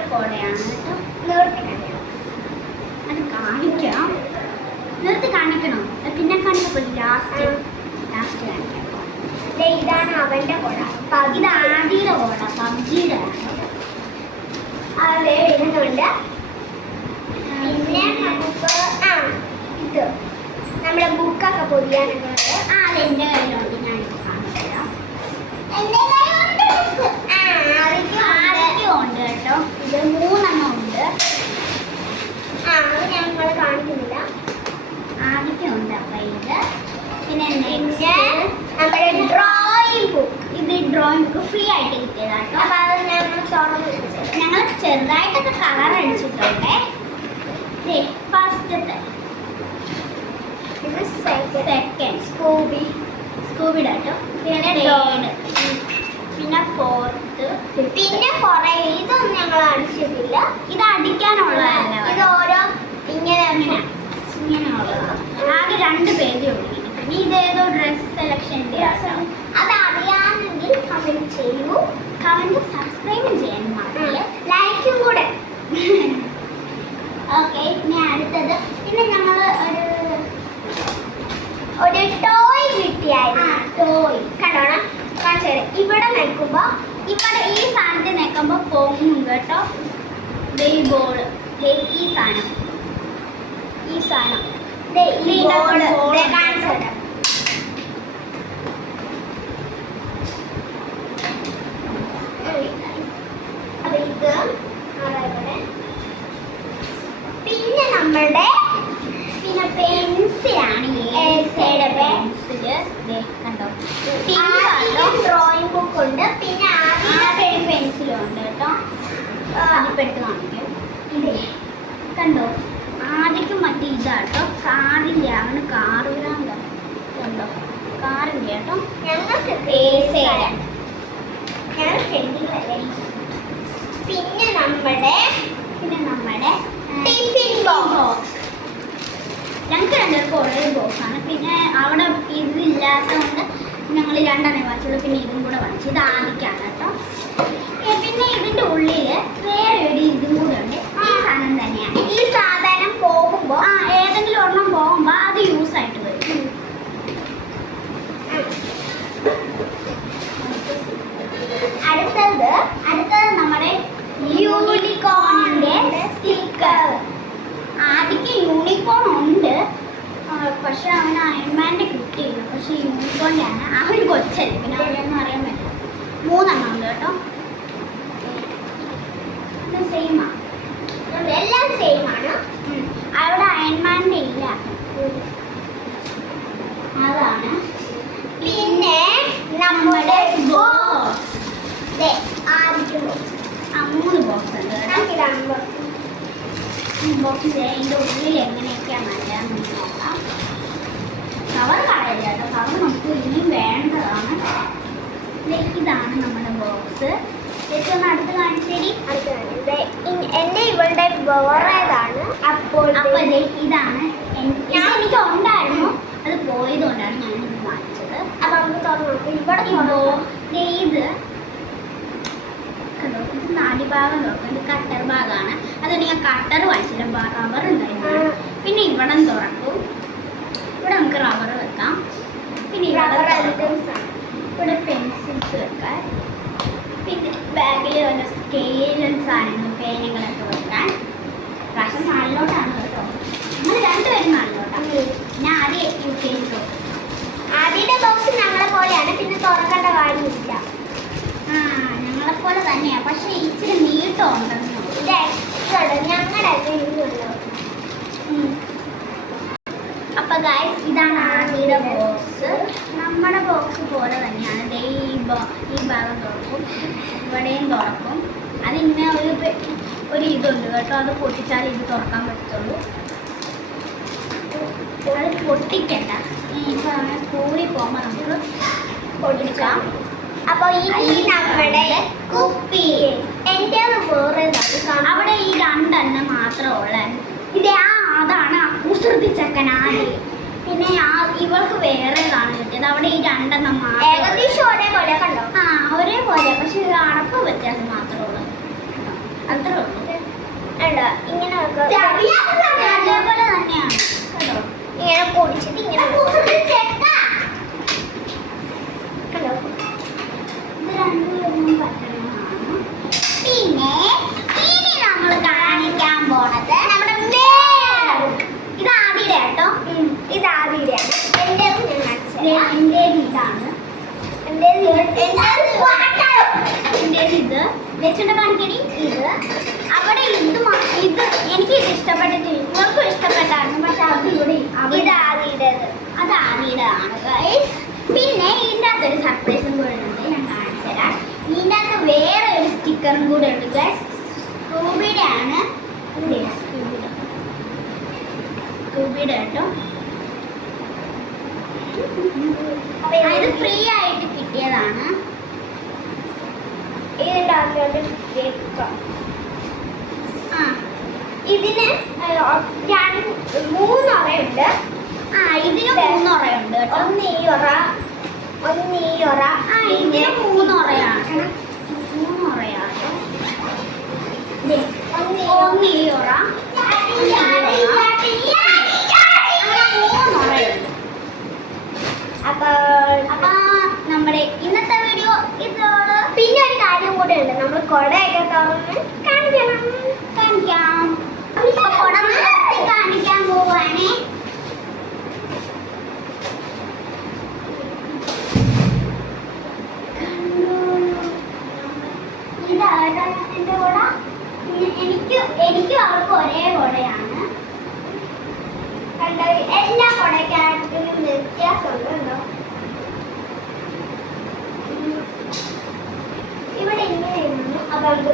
ഒരു കുടയാണ് കേട്ടോ. നിർത്തി കാണിക്കണം, അത് കാണിക്കാം. നിർത്തി കാണിക്കണം, പിന്നെ കാണിക്കപ്പോൾ ലാസ്റ്റ് കാണിക്കാം. ഇതാണ് അവന്റെ കുട. ഇത് ആദിയുടെ കുട, പബ്ജിയുടെ. അതെ വരുന്നുണ്ട്. പിന്നെ നമുക്ക് ഇത് നമ്മുടെ ബുക്കൊക്കെ പൊതിയാനുള്ളത്. അതെന്റെ കയ്യിലുണ്ട്, ഞാൻ കാണിച്ചുതരാം. ആദ്യം ഉണ്ട് കേട്ടോ. ഇത് 3 എണ്ണം ഉണ്ട്. അത് ഞങ്ങൾ കാണിക്കുന്നില്ല. ആദ്യം ഉണ്ട്. അപ്പൊ ഇത് പിന്നെ നെക്സ്റ്റ് നമ്മുടെ ഡ്രോയിങ് ബുക്ക്. ഇത് ഡ്രോയിങ് ബുക്ക് ഫ്രീ ആയിട്ട് കിട്ടിയതാണ് കേട്ടോ. അപ്പൊ അത് ഞങ്ങൾ ചെറുതായിട്ടൊക്കെ കളർ അടിച്ചിട്ടുണ്ട്. ഫസ്റ്റത്തെ ഇത് സെക്കൻഡ് സ്കൂബിയുടെ കേട്ടോ. പിന്നെ തേർഡ്, പിന്നെ ഫോർത്ത്, പിന്നെ കുറേ ഇതൊന്നും ഞങ്ങൾ അടിച്ചിട്ടില്ല. ഇത് അടിക്കാനുള്ളതല്ല, ഇത് ഓരോ ഇങ്ങനെയുള്ളതാണ്. ആകെ 2 പേജേ ഉള്ളൂ. ഇനി ഇതേതോ ഡ്രസ് സെലക്ഷൻ്റെ ആട്ടോ. അത് അറിയാമെങ്കിൽ കമൻറ്റ് ചെയ്യൂ. കമൻറ്റ് സബ്സ്ക്രൈബ് ചെയ്യാൻ മറക്കില്ല, ലൈക്കും കൂടെ. ഓക്കെ, ഇനി അടുത്തത് പിന്നെ ഞങ്ങൾ ഒരു ടോയ് കിട്ടിയായിരുന്നു. ടോയ് കണ്ടോണം, കാണിച്ചത്. ഇവിടെ നിൽക്കുമ്പോൾ ഇവിടെ ഈ സാധനത്തിൽ നിൽക്കുമ്പോൾ പൊങ്ങും കേട്ടോ. ഈ ബോള്, ഈ സാധനം കാണിച്ചത്. പിന്നെ നമ്മളുടെ പെൻസിലാണ്, പെൻസില് കണ്ടോ. ഡ്രോയിങ് ബുക്ക് ഉണ്ട്. പിന്നെ ആദ്യം പെൻസിലും ഉണ്ട് കേട്ടോ. അതിപ്പോൾ എടുത്ത് കാണിക്കും. ഇതേ കണ്ടോ, ആദ്യം മറ്റേ ഇതാട്ടോ. കാറിൻ്റെ ആണ്, കാറ് കണ്ടോ, കാറിൻ്റെ കേട്ടോ. ഞങ്ങൾക്ക് പിന്നെ നമ്മുടെ ടിഫിൻ ബോക്സ്. ഞങ്ങൾക്ക് 2 പേർക്ക് ഒരേ ബോക്സാണ്. പിന്നെ അവിടെ ഇതില്ലാത്തതുകൊണ്ട് ഞങ്ങൾ 2 എണ്ണേ വാങ്ങിച്ചുള്ളൂ. പിന്നെ ഇതും കൂടെ വാങ്ങിച്ചു. ഇത് ആദ്യക്കാണ് കേട്ടോ. പിന്നെ ഇതിൻ്റെ ഉള്ളിൽ വേറെ ഒരു ഇതും കൂടെ ഉണ്ട്. ഈ സാധനം തന്നെയാണ്. ഈ സാധനം പോകുമ്പോൾ ഏതെങ്കിലും ഒരെണ്ണം പോകുമ്പോൾ അത് യൂസ് ആയിട്ട് വരും. അടുത്തത് നമ്മുടെ യൂണിക്കോണിന്റെ സ്റ്റിക്കർ. ആദ്യക്ക് യൂണിക്കോൺ ഉണ്ട്, പക്ഷെ അവന് അയൺമാൻ്റെ കിട്ടിയില്ല. പക്ഷെ യൂണിക്കോണിൻ്റെ ആണ്. അവൻ കൊച്ചല്ലേ, പിന്നെ അവനൊന്നും അറിയാൻ പറ്റില്ല. 3 എണ്ണം ഉണ്ട് കേട്ടോ. സെയിമാണ്, എല്ലാം സെയിമാണ്. അവിടെ അയൺമാൻ്റെ ഇല്ല, അതാണ്. പിന്നെ നമ്മുടെ ബോക്സ്, ആദ്യം 3 ബോക്സ് ഉണ്ട് കേട്ടോ. ഈ ബോക്സ് ഇതിൻ്റെ ഉള്ളിൽ എങ്ങനെയൊക്കെയാണ് നല്ലതെന്ന് നോക്കാം. കവർ കളയില്ല കേട്ടോ, കവർ നമുക്ക് ഇനിയും വേണ്ടതാണ്. ഇതാണ് നമ്മുടെ ബോക്സ്. ഏറ്റവും അടുത്ത് കാണിച്ചേരി. എൻ്റെ ഇവളുടെ വേറേതാണ്. അപ്പോൾ ഇതാണ് എനിക്ക് ഉണ്ടായിരുന്നു, അത് പോയതുകൊണ്ടാണ് ഞാനിത് വാങ്ങിച്ചത്. അപ്പം നമുക്ക് തുറന്നു ഇവിടെ ഇത് കണ്ടോ. ഇത് നാടിഭാഗം തുറക്കും. ഇത് കട്ടർ ഭാഗമാണ്. അതുകൊണ്ട് ഞാൻ കട്ടർ വാങ്ങിച്ചില്ല, റബ്ബർ ഉണ്ടായിരുന്നു. പിന്നെ ഇവിടെ തുറക്കും. ഇവിടെ നമുക്ക് റബ്ബർ വെക്കാം. പിന്നെ ഇവിടെ പെൻസിൽസ് വെക്കാൻ. പിന്നെ ബാഗിൽ വല്ല സ്കെയിലും സാധനങ്ങൾ, പേനകളൊക്കെ വെക്കാൻ. പ്രാവശ്യം 4ലോട്ടാണ് കേട്ടോ. നമ്മൾ 2 പേരും 4ലോട്ടാണ്. ഞാൻ ആദ്യം UKG. ആദ്യത്തെ ബോക്സ് ഞങ്ങളെ പോലെയാണ്, പിന്നെ തുറക്കേണ്ട കാര്യമില്ല. ഞങ്ങളെപ്പോലെ തന്നെയാണ്, പക്ഷെ ഇച്ചിരി നീട്ടം ഉണ്ടെന്നോ. ഇത് എക്സ്ട്രാ ഞങ്ങളുടെ. അപ്പൊ ഗൈസ്, ഇതാണ് ആദ്യത്തെ ബോക്സ്. നമ്മുടെ ബോക്സ് പോലെ തന്നെയാണ്. ഈ ഭാഗം തുറക്കും, ഇവിടെയും തുറക്കും. അതിങ്ങനെ ഒരു ഇതുണ്ട് കേട്ടോ. അത് പൊട്ടിച്ചാൽ ഇത് തുറക്കാൻ പറ്റുള്ളൂ. അത് പൊട്ടിക്കണ്ട. ഇപ്പൊ കൂടി പോകുമ്പോൾ നമുക്ക് പൊട്ടിക്കാം. അപ്പൊ ഈ നമ്മുടെ കുപ്പി എൻ്റെ വേറെ അവിടെ ഈ 2 എണ്ണം മാത്രമേ ഉള്ളൂ. അതാണ് കുസൃതിച്ചക്കനാണ്. പിന്നെ ഇവൾക്ക് വേറേതാണ് കിട്ടിയത്. അവിടെ ഈ 2 എണ്ണം മാത്രം ഏകദേശം ഒരേപോലെ കണ്ടോ. ഒരേപോലെ, പക്ഷെ അടപ്പ് വ്യത്യാസം മാത്രമേ ഉള്ളൂ. അത്രേ ഉള്ളൂ. കണ്ടോ ഇങ്ങനെ അതേപോലെ തന്നെയാണ് കേട്ടോ. ഇങ്ങനെ പൊടിച്ചിട്ട് ഇങ്ങനെ കണ്ടോ ഇത് രണ്ടുപേരും പറ്റണമാണ്. പിന്നെ ഇനി നമ്മൾ കാണിക്കാൻ പോണത് നമ്മുടെ ഇത് ആദ്യയുടെ കേട്ടോ. ഇത് ആദ്യയാണ് എന്റേതും ഞാൻ കാണിച്ചുതരാം. എന്റേത് ഇതാണ്. എന്റേത് ഇത് വെച്ചിട്ട് കാണിക്കടി. ഇത് അവിടെ ഇത് എനിക്ക് ഇത് ഇഷ്ടപ്പെട്ടിട്ട് നിങ്ങൾക്കും ഇഷ്ടപ്പെട്ടായിരുന്നു. പക്ഷെ അത് ഇവിടെ ഇത് ആദ്യയുടേത്. അത് ആദ്യയുടെ ആണ് ഗൈസ്. പിന്നെ ഇതിൻ്റെ അകത്തൊരു സർപ്രൈസും കൂടെ ഉണ്ട്, ഞാൻ കാണിച്ചു തരാം. ഇതിൻ്റെ അകത്ത് വേറെ ഒരു സ്റ്റിക്കറും കൂടെ ഉണ്ട് ഗൈസ്. സ്കൂബിയുടെ ആണ്. സ്കൂബിയുടെ കേട്ടോ. ഇത് ഫ്രീ ആയിട്ട് കിട്ടിയതാണ്. ഇതിന്റെ അകത്തോട്ട് ഇതിന് 3 ഉറയുണ്ട്. ഇതിന് 3 ഉറയുണ്ട് കേട്ടോ. ഒന്ന് ഈ ഉറ, ഇതിന് 3 ഉറയാണ്. 3 ഉറയാണ്. ഒന്ന് ഈ ഉറ, 3 ഉറയുണ്ട്. അപ്പൊ നമ്മുടെ ഇന്നത്തെ വീഡിയോ ഇതോട്. പിന്നെ ഒരു കാര്യം കൂടെ ഉണ്ട്, നമ്മൾ കൊടയൊക്കെ തുറന്ന് കാണിക്കാം. കുട നിർത്തി കാണിക്കാൻ പോവാണേ. ഇതാണ് എന്റെ കുട. എനിക്കും അവർക്ക് ഒരേ കുടയാണ്. കണ്ടോ എല്ലാ കൊടയ്ക്കാട്ടിലും വ്യത്യാസമുണ്ടോ? ഇവിടെ ഇങ്ങനെയാണ് അവർക്ക്